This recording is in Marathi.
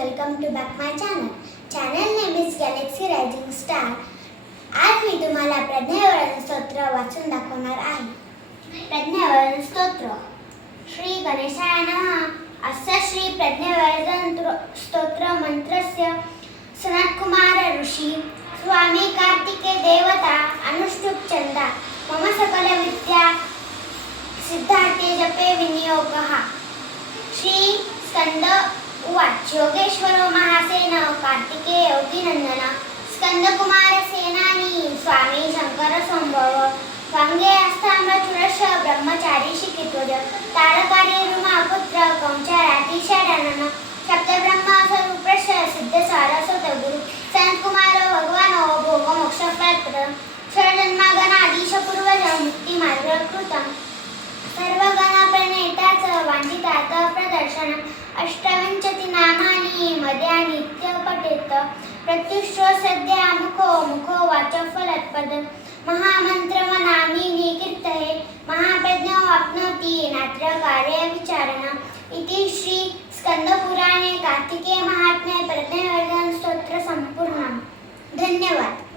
welcome to back my channel. Channel name is Galaxy Rising Star. आज मी तुम्हाला प्रज्ञावरण स्तोत्र वाचून दाखवणार आहे. प्रज्ञावरण स्तोत्र. श्री गणेशाय नमः. अस्य श्री प्रज्ञावरण स्तोत्र मंत्रस्य सनत्कुमार ऋषि स्वामी कार्तिके देवता अनुष्टुप चंदा मम सकल विद्या सिद्धार्थे जपे विनियोगः. श्री स्कंद उवाच. योगेश्वरो महासेन कार्तिकेय योगिनंदन स्कंदकुमार सेनानी स्वामी शंकर संभव गंगे अस्ताम्रचूरश ब्रह्मचारी शिखित्वज तारकारी रुमापुत्र कंचारातिशरणन शब्दब्रह्म स्वरूपश सिद्ध सारस्वत गुरु सनत्कुमार भगवानो भोगमोक्षप्रद षड्जन्मागणाधीश पूर्वज मुक्तिमार्गकृतं सर्वगणप्रणेताच वांछितात प्रदर्शन अष्टविंशति नामानि मध्या नित्य पठेत प्रत्युष्टो सद्या मुखो वाचो फलत्पद महामंत्र मनामी कीर्तये महाप्रज्ञो वाप्नोति नात्र कार्य विचारण. इति श्री स्कंदपुराणे कार्तिकेय महात्म्ये प्रज्ञावर्धन स्तोत्र संपूर्णम्. धन्यवाद.